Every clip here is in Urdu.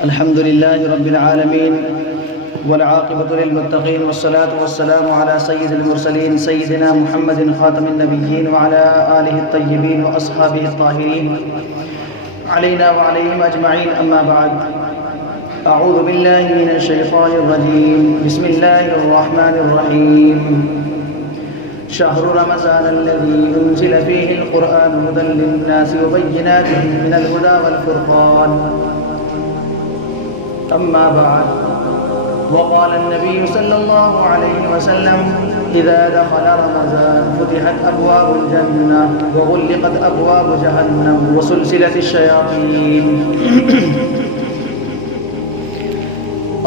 الحمد لله رب العالمين والعاقبة للمتقين والصلاة والسلام على سيد المرسلين سيدنا محمد خاتم النبيين وعلى آله الطيبين وأصحابه الطاهرين علينا وعليهم أجمعين. أما بعد، أعوذ بالله من الشيطان الرجيم. بسم الله الرحمن الرحيم. شهر رمضان الذي أنزل فيه القرآن هدى للناس وبينات من الهدى والفرقان. أما بعد، وقال النبي صلى الله عليه وسلم: إذا دخل رمضان فتحت أبواب الجنة وغلقت أبواب جهنم وسلسلت الشياطين.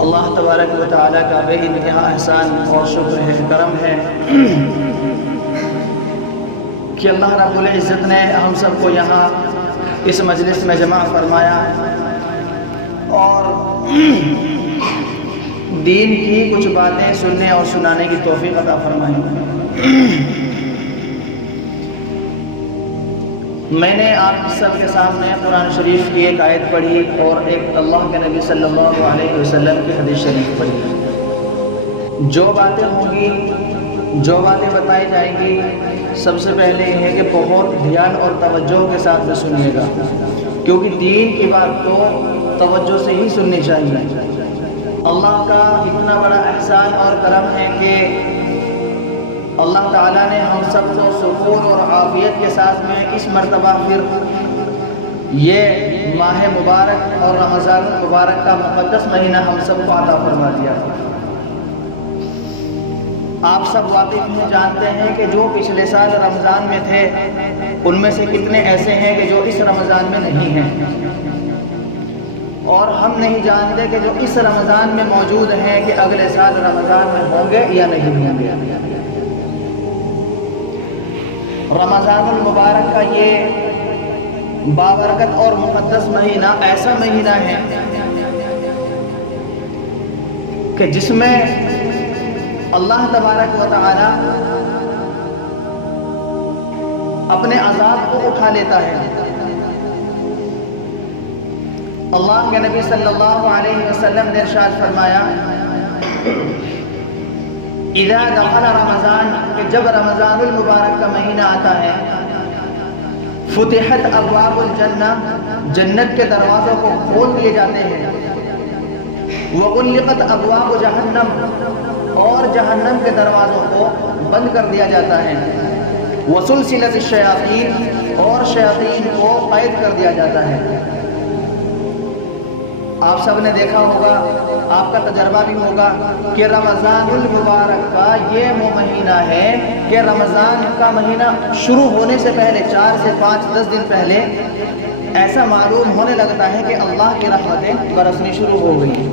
اللہ تبارک و تعالیٰ کا بے انتہا احسان اور شکر ہے، کرم ہے کہ اللہ رب العزت نے ہم سب کو یہاں اس مجلس میں جمع فرمایا اور دین کی کچھ باتیں سننے اور سنانے کی توفیق عطا فرمائی. میں نے آپ سب کے سامنے قرآن شریف کی ایک آیت پڑھی اور ایک اللہ کے نبی صلی اللہ علیہ وسلم کی حدیث شریف پڑھی. جو باتیں ہوں گی، جو باتیں بتائی جائیں گی، سب سے پہلے یہ ہے کہ بہت دھیان اور توجہ کے ساتھ میں سنیے گا، کیونکہ دین کی بات تو توجہ سے ہی سننی چاہیے. اللہ کا اتنا بڑا احسان اور کرم ہے کہ اللہ تعالیٰ نے ہم سب کو سکون اور عافیت کے ساتھ میں اس مرتبہ پھر یہ ماہ مبارک اور رمضان المبارک کا مقدس مہینہ ہم سب کو عطا فرما دیا. آپ سب واقف ہیں، جانتے ہیں کہ جو پچھلے سال رمضان میں تھے ان میں سے کتنے ایسے ہیں کہ جو اس رمضان میں نہیں ہیں، اور ہم نہیں جانتے کہ جو اس رمضان میں موجود ہیں کہ اگلے سال رمضان میں ہوں گے یا نہیں ہوں گے. رمضان المبارک کا یہ بابرکت اور مقدس مہینہ ایسا مہینہ ہے کہ جس میں اللہ تبارک و تعالی اپنے عذاب کو اٹھا لیتا ہے. اللہ کے نبی صلی اللہ علیہ وسلم نے ارشاد فرمایا: اذا دخل رمضان، کہ جب رمضان المبارک کا مہینہ آتا ہے، فتحت ابواب الجنہ، جنت کے دروازوں کو کھول دیے جاتے ہیں، وغلقت ابواب جہنم، اور جہنم کے دروازوں کو بند کر دیا جاتا ہے، وسلسلت الشیاطین، اور شیاطین کو قید کر دیا جاتا ہے. آپ سب نے دیکھا ہوگا، آپ کا تجربہ بھی ہوگا کہ رمضان المبارک کا یہ وہ مہینہ ہے کہ رمضان کا مہینہ شروع ہونے سے پہلے 4 سے 5-10 دن پہلے ایسا معلوم ہونے لگتا ہے کہ اللہ کی رحمتیں برسنی شروع ہو گئی،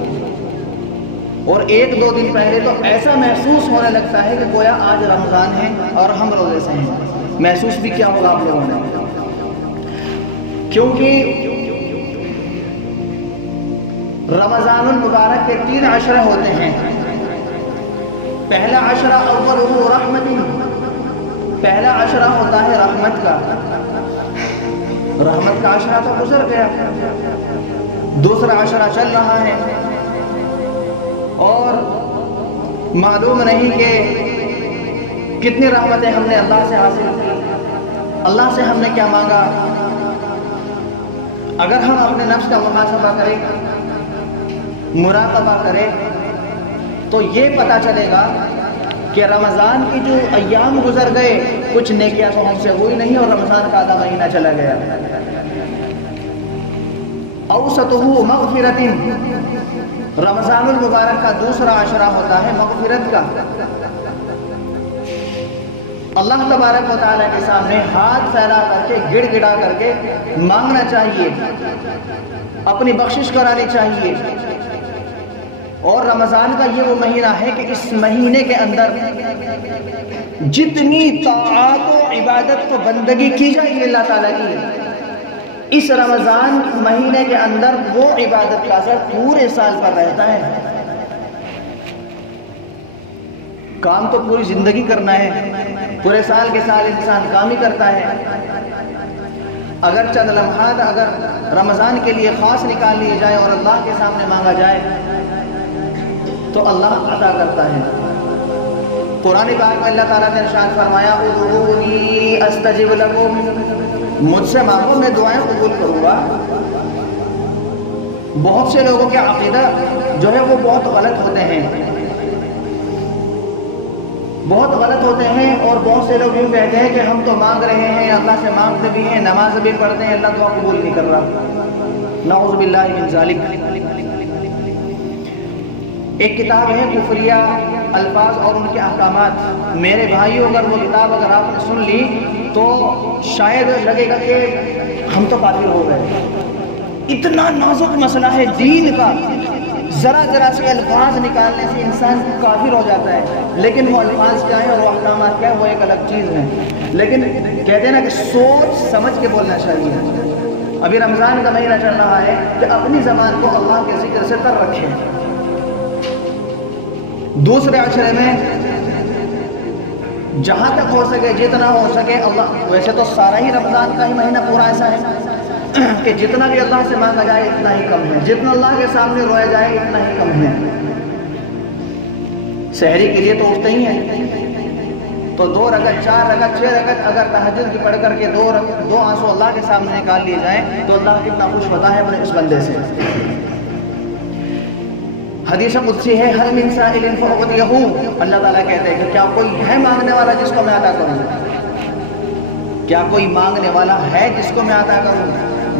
اور 1-2 دن پہلے تو ایسا محسوس ہونے لگتا ہے کہ گویا آج رمضان ہے اور ہم روزے سے ہیں. محسوس بھی کیا ہوگا آپ لوگوں نے، کیونکہ رمضان المبارک کے 3 عشرے ہوتے ہیں. پہلا عشرہ اولہ رحمت، پہلا عشرہ ہوتا ہے رحمت کا. رحمت کا عشرہ تو گزر گیا، دوسرا عشرہ چل رہا ہے اور معلوم نہیں کہ کتنی رحمتیں ہم نے اللہ سے حاصل کی، اللہ سے ہم نے کیا مانگا. اگر ہم اپنے نفس کا محاسبہ کریں، مراقبہ کرے، تو یہ پتہ چلے گا کہ رمضان کی جو ایام گزر گئے، کچھ نیکیاں تو ہم سے ہوئی نہیں اور رمضان کا آدھا مہینہ چلا گیا. اوسطہ مغفرت، رمضان المبارک کا دوسرا عشرہ ہوتا ہے مغفرت کا. اللہ تبارک و تعالیٰ کے سامنے ہاتھ پھیلا کر کے، گڑ گڑا کر کے مانگنا چاہیے، اپنی بخشش کرانی چاہیے. اور رمضان کا یہ وہ مہینہ ہے کہ اس مہینے کے اندر جتنی طاعات و عبادت و بندگی کی جائے گی اللہ تعالیٰ کی، اس رمضان مہینے کے اندر وہ عبادت کا اثر پورے سال پر رہتا ہے. کام تو پوری زندگی کرنا ہے، پورے سال کے سال انسان کام ہی کرتا ہے، اگر چند لمحات اگر رمضان کے لیے خاص نکال لیے جائے اور اللہ کے سامنے مانگا جائے تو اللہ عطا کرتا ہے۔ قرآن پاک میں اللہ تعالیٰ نے ارشاد فرمایا ادعونی استجب لکم، مجھ سے مانگو میں دعائیں قبول کروں گا۔ بہت سے لوگوں کے عقیدہ جو ہے وہ بہت غلط ہوتے ہیں، بہت غلط ہوتے ہیں، اور بہت سے لوگ یوں کہتے ہیں کہ ہم تو مانگ رہے ہیں، اللہ سے مانگتے بھی ہیں، نماز بھی پڑھتے ہیں، اللہ دعا قبول نہیں کر رہا۔ نعوذ باللہ من ذالک۔ ایک کتاب ہے کفریہ الفاظ اور ان کے احکامات، میرے بھائیوں اگر وہ کتاب اگر آپ نے سن لی تو شاید لگے گا کہ ہم تو کافر ہو گئے۔ اتنا نازک مسئلہ ہے دین کا، ذرا ذرا سے الفاظ نکالنے سے انسان کافر ہو جاتا ہے، لیکن وہ الفاظ کیا ہیں اور وہ احکامات کیا ہیں وہ ایک الگ چیز ہے۔ لیکن کہتے ہیں نا کہ سوچ سمجھ کے بولنا چاہیے۔ ابھی رمضان کا مہینہ چل رہا ہے کہ اپنی زبان کو اللہ کے ذکر سے تر رکھیں۔ دوسرے عشرے میں جہاں تک ہو سکے جتنا ہو سکے اللہ، ویسے تو سارا ہی رمضان کا ہی مہینہ پورا ایسا ہے کہ جتنا بھی اللہ سے مانگا جائے اتنا ہی کم ہے، جتنا اللہ کے سامنے رویا جائے اتنا ہی کم ہے۔ سحری کے لیے تو اٹھتے ہی ہیں تو 2 رکعت 4 رکعت 6 رکعت اگر تہجد کی پڑھ کر کے دو آنسو اللہ کے سامنے نکال لیے جائیں تو اللہ کتنا خوش ہوتا ہے اپنے اس بندے سے۔ حدیث قدسی ہے ہل من سائل فأعطیہ، اللہ تعالیٰ کہتے ہیں کہ کیا کوئی ہے مانگنے والا جس کو میں عطا کروں؟ کیا کوئی مانگنے والا ہے جس کو میں عطا کروں؟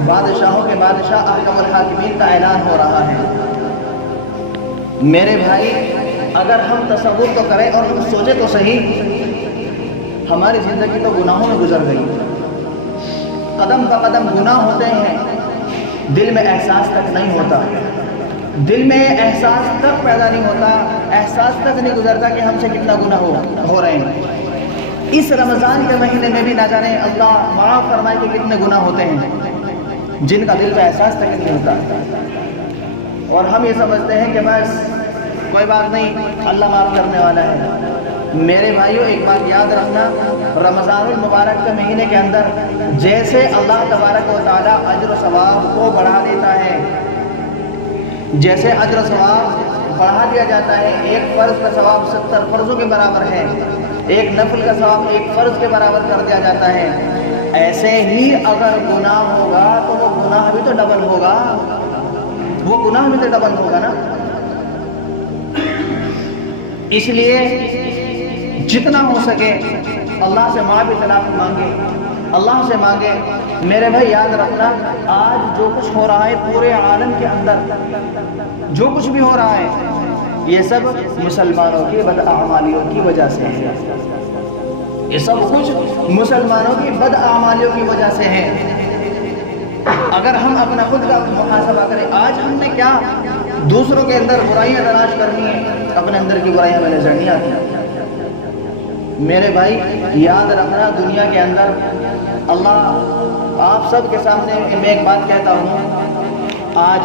بادشاہوں کے بادشاہ احکم الحاکمین کا اعلان ہو رہا ہے۔ میرے بھائی اگر ہم تصور تو کریں اور ہم سوچیں تو صحیح، ہماری زندگی تو گناہوں میں گزر گئی، قدم کا قدم گناہ ہوتے ہیں، دل میں احساس تک نہیں ہوتا، دل میں احساس تک پیدا نہیں ہوتا، احساس تک نہیں گزرتا کہ ہم سے کتنا گناہ ہو رہے ہیں۔ اس رمضان کے مہینے میں بھی نہ جانے اللہ معاف فرمائے کہ کتنے گناہ ہوتے ہیں جن کا دل میں احساس تک نہیں ہوتا، اور ہم یہ سمجھتے ہیں کہ بس کوئی بات نہیں اللہ معاف کرنے والا ہے۔ میرے بھائیوں ایک بات یاد رکھنا، رمضان المبارک کے مہینے کے اندر جیسے اللہ تبارک و تعالیٰ اجر و ثواب کو بڑھا دیتا ہے، جیسے اجر و ثواب بڑھا دیا جاتا ہے، ایک فرض کا ثواب 70 فرضوں کے برابر ہے، ایک نفل کا ثواب ایک فرض کے برابر کر دیا جاتا ہے، ایسے ہی اگر گناہ ہوگا تو وہ گناہ بھی تو ڈبل ہوگا، وہ گناہ بھی تو ڈبل ہوگا نا۔ اس لیے جتنا ہو سکے اللہ سے معافی طلب مانگے، اللہ سے مانگے۔ میرے بھائی یاد رکھنا، آج جو کچھ ہو رہا ہے پورے عالم کے اندر، جو کچھ بھی ہو رہا ہے یہ سب مسلمانوں کی بداعمالیوں کی وجہ سے ہے، یہ سب کچھ مسلمانوں کی بداعمالیوں کی وجہ سے ہے۔ اگر ہم اپنا خود کا محاسبہ کریں، آج ہم نے کیا دوسروں کے اندر برائیاں تلاش کرنی ہیں، اپنے اندر کی برائیاں میں نظر نہیں آتی۔ میرے بھائی یاد رکھنا، دنیا کے اندر اللہ آپ سب کے سامنے میں ایک بات کہتا ہوں، آج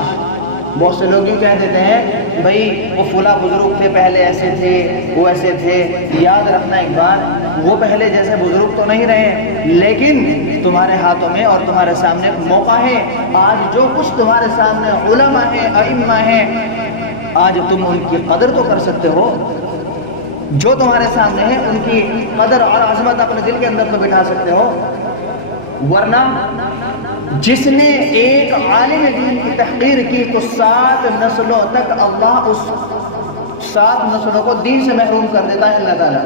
بہت سے لوگ یوں کہہ دیتے ہیں بھائی وہ فلاں بزرگ تھے پہلے ایسے تھے وہ ایسے تھے۔ یاد رکھنا ایک بات، وہ پہلے جیسے بزرگ تو نہیں رہے، لیکن تمہارے ہاتھوں میں اور تمہارے سامنے موقع ہے، آج جو کچھ تمہارے سامنے علماء ہیں، ائمہ ہیں، آج تم ان کی قدر تو کر سکتے ہو، جو تمہارے سامنے ہے ان کی قدر اور عظمت اپنے دل کے اندر تو بٹھا سکتے ہو۔ ورنہ جس نے ایک عالم دین کی تحقیر کی تو 7 نسلوں تک اللہ اس 7 نسلوں کو دین سے محروم کر دیتا ہے اللہ تعالیٰ۔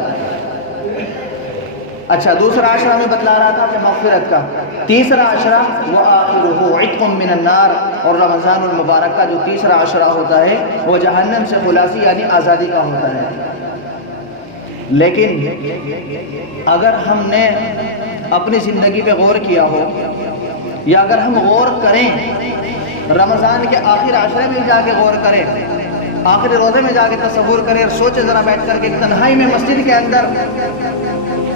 اچھا، دوسرا عشرہ میں بتلا رہا تھا کہ مغفرت کا، تیسرا عشرہ وآخرہ عتق من النار، اور رمضان المبارک کا جو تیسرا عشرہ ہوتا ہے وہ جہنم سے خلاصی یعنی آزادی کا ہوتا ہے۔ لیکن اگر ہم نے اپنی زندگی پہ غور کیا ہو، یا اگر ہم غور کریں رمضان کے آخر عشرے میں جا کے غور کریں، آخری روزے میں جا کے تصور کریں، سوچے ذرا بیٹھ کر کے تنہائی میں مسجد کے اندر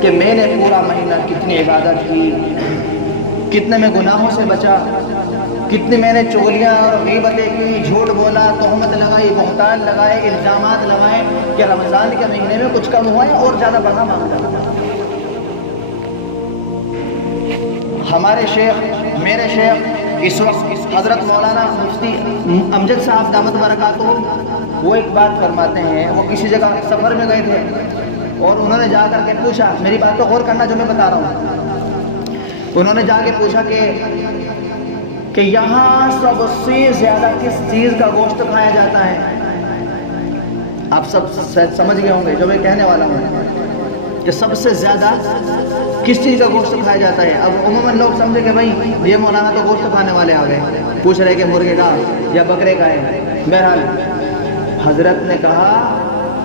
کہ میں نے پورا مہینہ کتنی عبادت کی، کتنے میں گناہوں سے بچا، کتنے میں نے چغلیاں اور غیبتیں کی، جھوٹ بولا، تہمت لگائی، بہتان لگائے، الزامات لگائے، کہ رمضان کے مہینے میں کچھ کم ہوا ہے اور زیادہ بڑھا مانگتا۔ ہمارے شیخ، میرے شیخ اس وقت حضرت مولانا مفتی امجد صاحب دامت برکاتہ، وہ ایک بات فرماتے ہیں، وہ کسی جگہ سفر میں گئے تھے اور انہوں نے جا کر کے پوچھا، میری بات کو غور کرنا جو میں بتا رہا ہوں، انہوں نے جا کے پوچھا کہ یہاں سب سے زیادہ کس چیز کا گوشت کھایا جاتا ہے؟ آپ سب سمجھ گئے ہوں گے جو میں کہنے والا ہوں کہ سب سے زیادہ کس چیز کا گوشت کھایا جاتا ہے۔ اب عموماً لوگ سمجھے کہ بھائی یہ مولانا تو گوشت کھانے والے آ گئے، پوچھ رہے کہ مرغے کا یا بکرے کا ہے۔ بہرحال حضرت نے کہا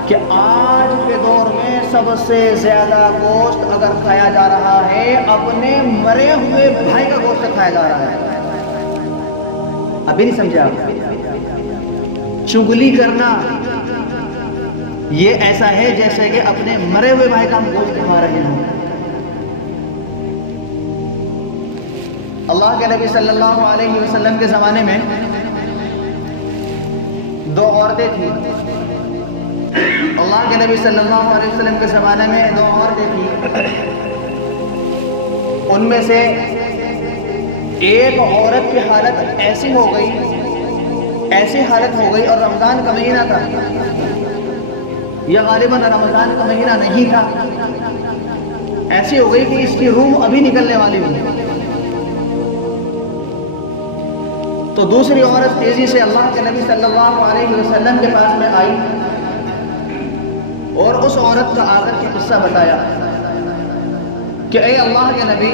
کہ آج کے دور میں سب سے زیادہ گوشت اگر کھایا جا رہا ہے، اپنے مرے ہوئے بھائی کا گوشت کھایا جا رہا ہے۔ ابھی نہیں سمجھا؟ چغلی کرنا یہ ایسا ہے جیسے کہ اپنے مرے ہوئے بھائی کا ہم گوشت کھا رہے ہیں۔ اللہ کے نبی صلی اللہ علیہ وسلم کے زمانے میں دو عورتیں تھیں۔ اللہ کے نبی صلی اللہ علیہ وسلم کے زمانے میں دو عورتیں تھیں، ان میں سے ایک عورت کی حالت ایسی ہو گئی اور رمضان کا مہینہ تھا، یا غالباً رمضان کا مہینہ نہیں تھا، ایسی ہو گئی کہ اس کی روح ابھی نکلنے والی ہوئی۔ تو دوسری عورت تیزی سے اللہ کے نبی صلی اللہ علیہ وسلم کے پاس میں آئی اور اس عورت کا آ کر کے قصہ بتایا کہ اے اللہ کے نبی،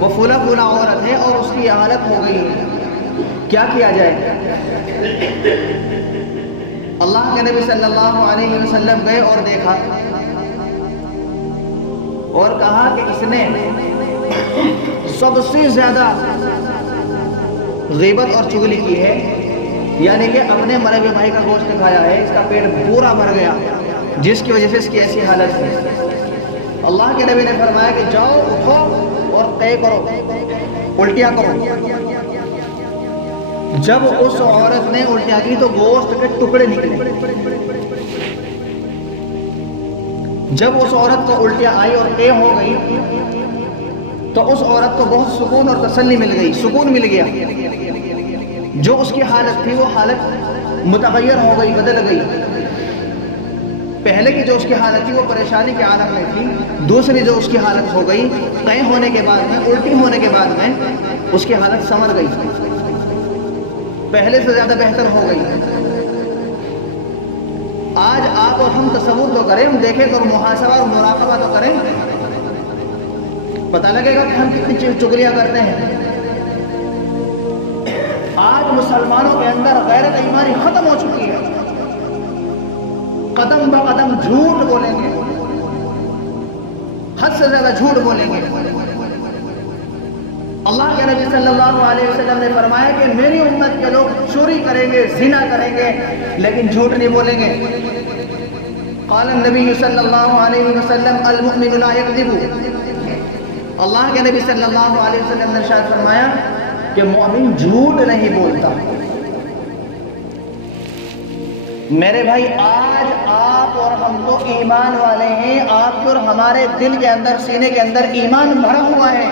وہ فلاں عورت ہے اور اس کی حالت ہو گئی ہے، کیا کیا جائے؟ اللہ کے نبی صلی اللہ علیہ وسلم گئے اور دیکھا اور کہا کہ اس نے سب سے زیادہ غیبت اور چغلی کی ہے، یعنی کہ اپنے مرے ہوئے بھائی کا گوشت کھایا ہے، اس کا پیٹ پورا بھر گیا، جس کی وجہ سے اس کی ایسی حالت ہے۔ اللہ کے نبی نے فرمایا کہ جاؤ اٹھو اور طے کرو، الٹیاں کرو۔ جب اس عورت نے الٹیاں کی تو گوشت کے ٹکڑے نکلے۔ جب اس عورت کو الٹیاں آئی اور طے ہو گئی تو اس عورت کو بہت سکون اور تسلی مل گئی، سکون مل گیا۔ جو اس کی حالت تھی وہ حالت متغیر ہو گئی، بدل گئی۔ پہلے کی جو اس کی حالت تھی وہ پریشانی کے عالم میں تھی، دوسری جو اس کی حالت ہو گئی قے ہونے کے بعد میں، الٹی ہونے کے بعد میں، اس کی حالت سنور گئی، پہلے سے زیادہ بہتر ہو گئی۔ آج آپ اور ہم تصور تو کریں، ہم دیکھیں تو محاسبہ اور مراقبہ تو کریں، پتہ لگے گا کہ ہم کتنی چغلیاں کرتے ہیں۔ آج مسلمانوں کے اندر غیرت ایمانی ختم ہو چکی ہے، قدم بہ قدم جھوٹ بولیں گے، حد سے زیادہ جھوٹ بولیں گے۔ اللہ کے نبی صلی اللہ علیہ وسلم نے فرمایا کہ میری امت کے لوگ چوری کریں گے، زنا کریں گے، لیکن جھوٹ نہیں بولیں گے۔ قال النبی صلی اللہ علیہ وسلم المؤمن لا یکذب۔ اللہ کے نبی صلی اللہ علیہ وسلم نے ارشاد فرمایا کہ مومن جھوٹ نہیں بولتا۔ میرے بھائی، آج آپ اور ہم تو ایمان والے ہیں، آپ اور ہمارے دل کے اندر، سینے کے اندر ایمان بھرا ہوا ہے۔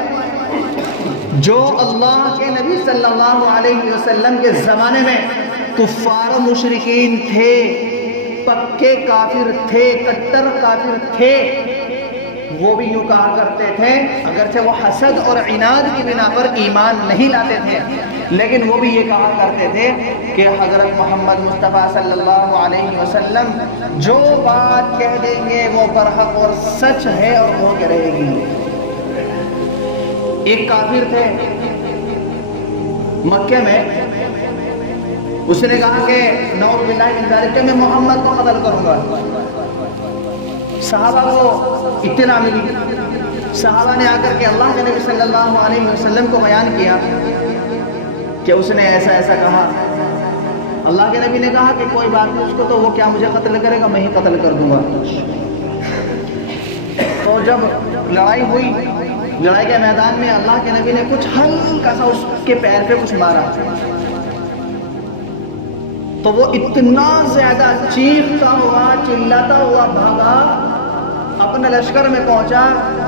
جو اللہ کے نبی صلی اللہ علیہ وسلم کے زمانے میں کفار و مشرکین تھے، پکے کافر تھے، کٹر کافر تھے، وہ بھی یوں کہا کرتے تھے، اگرچہ وہ حسد اور عناد کی بنا پر ایمان نہیں لاتے تھے، لیکن وہ بھی یہ کہا کرتے تھے کہ حضرت محمد مصطفیٰ صلی اللہ علیہ وسلم جو بات کہہ دیں گے وہ برحق اور سچ ہے اور ہو کے رہے گی۔ ایک کافر تھے مکے میں، اس نے کہا کہ نعوذ باللہ من ذالک کہ میں محمد کو قتل کروں گا۔ صحابہ کو اطلاع ملی، صحابہ نے آ کر کے اللہ کے نبی صلی اللہ علیہ وسلم کو بیان کیا کہ اس نے ایسا ایسا کہا۔ اللہ کے نبی نے کہا کہ کوئی بات نہیں، اس کو تو وہ کیا مجھے قتل کرے گا، میں ہی قتل کر دوں گا۔ تو جب لڑائی ہوئی، لڑائی کے میدان میں اللہ کے نبی نے کچھ ہلکا سا اس کے پیر پہ کچھ مارا تو وہ اتنا زیادہ چیختا ہوا، چلاتا ہوا بھاگا، اپنے لشکر میں پہنچا،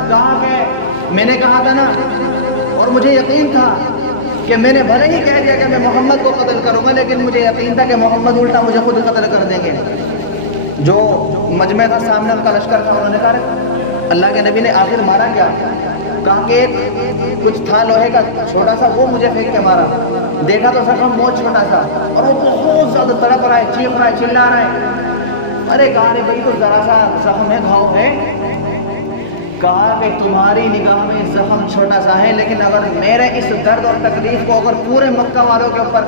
کہا کہ میں نے کہا تھا نا اور مجھے یقین تھا کہ میں نے بھلے ہی کہہ دیا کہ میں محمد کو قتل کروں گا، لیکن مجھے یقین تھا کہ محمد الٹا مجھے خود قتل کر دیں گے۔ جو مجمع کا سامنے کا لشکر تھا، انہوں نے کہا اللہ کے نبی نے آخر مارا کیا؟ کہا کہ کچھ تھا لوہے کا چھوٹا سا، وہ مجھے پھینک کے مارا۔ دیکھا تو زخم بہت چھوٹا سا، اور وہ بہت زیادہ تڑپ رہا ہے، چیخ رہا ہے، چلا رہا ہے۔ ارے کہا نہیں بھائی تو ذرا سا زخم ہے، گھاؤ ہے۔ کہا کہ تمہاری نگاہ میں زخم چھوٹا سا ہے، لیکن اگر میرے اس درد اور تکلیف کو اگر پورے مکہ والوں کے اوپر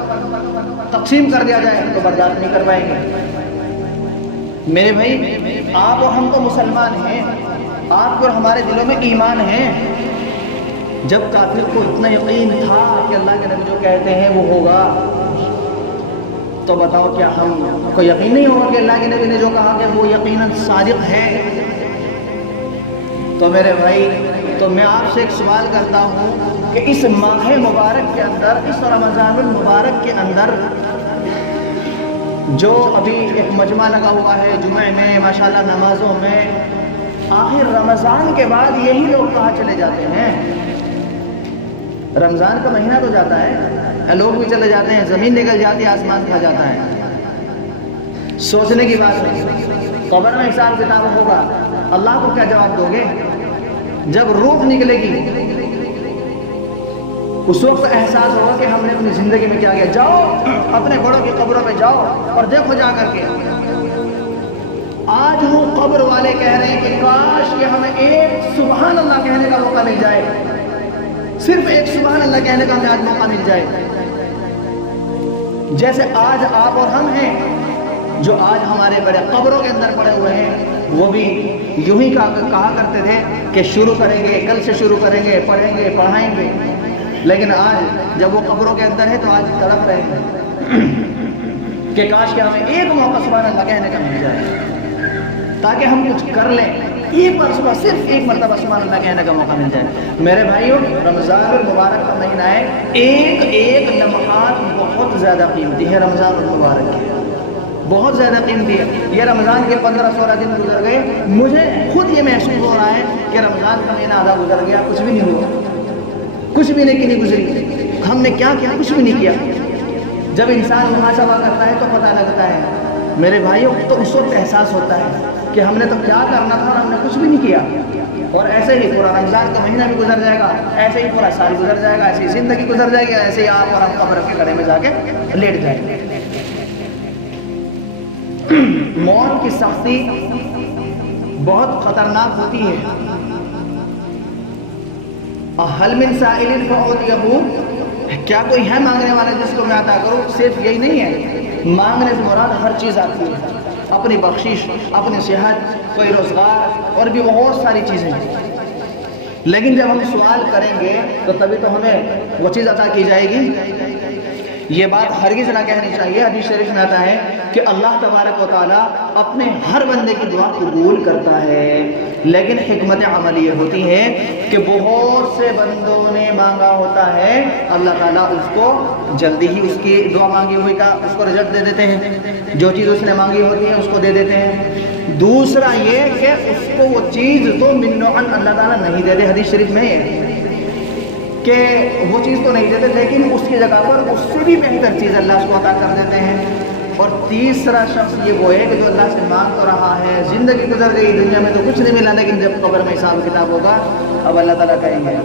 تقسیم کر دیا جائے تو برداشت نہیں کر پائیں گے۔ میرے بھائی آپ اور ہم تو مسلمان ہیں، آپ کو اور ہمارے دلوں میں ایمان ہے۔ جب کافر کو اتنا یقین تھا کہ اللہ کے نبی جو کہتے ہیں وہ ہوگا، تو بتاؤ کیا ہم کو یقین نہیں ہوگا کہ اللہ کے نبی نے جو کہا کہ وہ یقیناً صادق ہے؟ تو میرے بھائی تو میں آپ سے ایک سوال کرتا ہوں کہ اس ماہ مبارک کے اندر، اس رمضان المبارک کے اندر جو ابھی ایک مجمع لگا ہوا ہے جمعہ میں، ماشاءاللہ نمازوں میں، آخر رمضان کے بعد یہی لوگ کہاں چلے جاتے ہیں؟ رمضان کا مہینہ تو جاتا ہے، لوگ بھی چلے جاتے ہیں، زمین نکل جاتی ہے، آسمان کھا جاتا ہے۔ سوچنے کی بات ہے، قبر میں حساب کتاب ہوگا، اللہ کو کیا جواب دو گے؟ جب روح نکلے گی اس وقت احساس ہوگا کہ ہم نے اپنی زندگی میں کیا کیا۔ جاؤ اپنے بڑوں کی قبروں پہ جاؤ اور دیکھو جا کر کے۔ آج وہ قبر والے کہہ رہے ہیں کہ کاش کہ ہمیں ایک سبحان اللہ کہنے کا موقع مل جائے، صرف ایک سبحان اللہ کہنے کا ہمیں آج موقع مل جائے۔ جیسے آج آپ اور ہم ہیں، جو آج ہمارے بڑے قبروں کے اندر پڑے ہوئے ہیں، وہ بھی یوں ہی کہا کرتے تھے کہ شروع کریں گے، کل سے شروع کریں گے، پڑھیں گے، پڑھائیں گے، لیکن آج جب وہ قبروں کے اندر ہے تو آج تڑپ رہے ہیں کہ کاش کہ ہمیں ایک موقع سبحان اللہ کہنے کا مل جائے تاکہ ہم کچھ کر لیں، ایک بار صبح صرف ایک مرتبہ سبحان اللہ کہنے کا موقع مل جائے۔ میرے بھائیوں رمضان المبارک کا مہینہ ہے، ایک ایک لمحات بہت زیادہ قیمتی ہے۔ رمضان المبارک کی بہت زیادہ قیمتی ہے۔ یہ رمضان کے 15-16 دن گزر گئے، مجھے خود یہ محسوس ہو رہا ہے کہ رمضان کا مہینہ آدھا گزر گیا، کچھ بھی نہیں ہوا، کچھ بھی نہیں گزری، ہم نے کیا کیا؟ کچھ بھی نہیں کیا۔ جب انسان محاسبہ کرتا ہے تو پتہ لگتا ہے میرے بھائیوں، تو اس وقت احساس ہوتا ہے کہ ہم نے تو کیا کرنا تھا اور ہم نے کچھ بھی نہیں کیا۔ اور ایسے ہی پورا رمضان کا مہینہ بھی گزر جائے گا، ایسے ہی پورا سال گزر جائے گا، ایسے ہی زندگی گزر جائے گی، ایسے ہی آپ اور ہم قبر کے گڑھے میں جا کے لیٹ جائیں گے۔ موت کی سختی بہت خطرناک ہوتی ہے۔ حل من سائل فأعطیہ، کیا کوئی ہے مانگنے والا جس کو میں عطا کروں؟ صرف یہی نہیں ہے، مانگنے سے مراد ہر چیز آتی ہے، اپنی بخشش، اپنی صحت، کوئی روزگار، اور بھی بہت ساری چیزیں۔ لیکن جب ہم سوال کریں گے تو تبھی تو ہمیں وہ چیز عطا کی جائے گی۔ یہ بات ہرگز نہ کہنی چاہیے۔ حدیث شریف میں آتا ہے کہ اللہ تبارک و تعالیٰ اپنے ہر بندے کی دعا قبول کرتا ہے، لیکن حکمت عملی یہ ہوتی ہے کہ بہت سے بندوں نے مانگا ہوتا ہے، اللہ تعالیٰ اس کو جلدی ہی اس کی دعا مانگی ہوئی کا اس کو رجعت دے دیتے ہیں، جو چیز اس نے مانگی ہوتی ہے اس کو دے دیتے ہیں۔ دوسرا یہ کہ اس کو وہ چیز تو من نوعاً اللہ تعالیٰ نہیں دیتے۔ حدیث شریف میں کہ وہ چیز تو نہیں دیتے، لیکن اس کی جگہ پر اس سے بھی بہتر چیز اللہ اس کو عطا کر دیتے ہیں۔ اور تیسرا شخص یہ وہ ہے کہ جو اللہ سے مانگ تو رہا ہے، زندگی گزر گئی، دنیا میں تو کچھ نہیں ملا، لیکن جب قبر میں حساب کتاب ہوگا اب اللہ تعالیٰ کہیں گے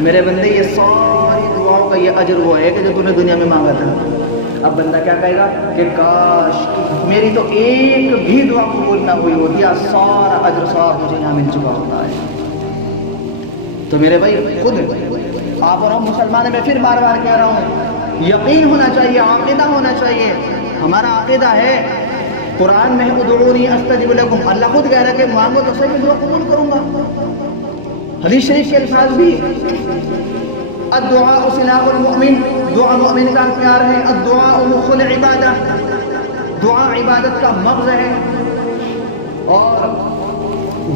میرے بندے یہ ساری دعاؤں کا یہ اجر وہ ہے کہ جو تو نے دنیا میں مانگا تھا۔ اب بندہ کیا کہے گا کہ کاش میری تو ایک بھی دعا قبول نہ ہوئی ہوتی، سارا اجر ثواب مجھے یہاں مل چکا ہوتا ہے۔ تو میرے بھائی خود آپ اور ہم مسلمان ہیں، میں پھر بار بار کہہ رہا ہوں، یقین ہونا چاہیے، عقیدہ ہونا چاہیے۔ ہمارا عقیدہ ہے، قرآن میں ادعونی استجب لکم، اللہ خود کہہ رہا ہے کہ مانگو تو صحیح، میں دعا قبول کروں گا۔ حدیث شریف کے الفاظ بھی الدعاء سلاح المؤمن، دعا مؤمن کا ہتھیار ہے، الدعاء مخ العبادہ، دعا عبادت کا مغز ہے۔ اور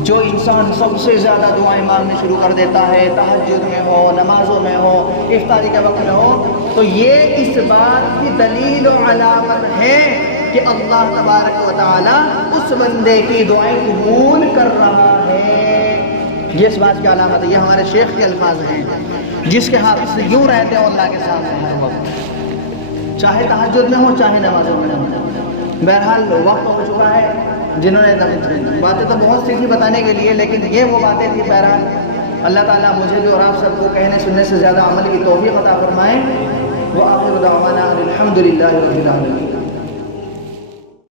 جو انسان سب سے زیادہ دعائیں مانگنے شروع کر دیتا ہے، تہجد میں ہو، نمازوں میں ہو، افطاری کے وقت میں ہو، تو یہ اس بات کی دلیل و علامت ہے کہ اللہ تبارک و تعالیٰ اس بندے کی دعائیں قبول کر رہا ہے۔ یہ اس بات کی علامت ہے، یہ ہمارے شیخ کے الفاظ ہیں۔ جس کے ہاتھ سے یوں رہتے ہو اللہ کے سامنے ہر وقت، چاہے تہجد میں ہو چاہے نمازوں میں ہو۔ بہرحال وقت ہو چکا ہے، جنہوں نے باتیں تو بہت سی تھی بتانے کے لیے، لیکن یہ وہ باتیں تھی۔ بہرحال اللہ تعالیٰ مجھے بھی اور آپ سب کو کہنے سننے سے زیادہ عمل کی توفیق عطا فرمائے۔ وآخر دعوانا الحمد للہ رب العالمین۔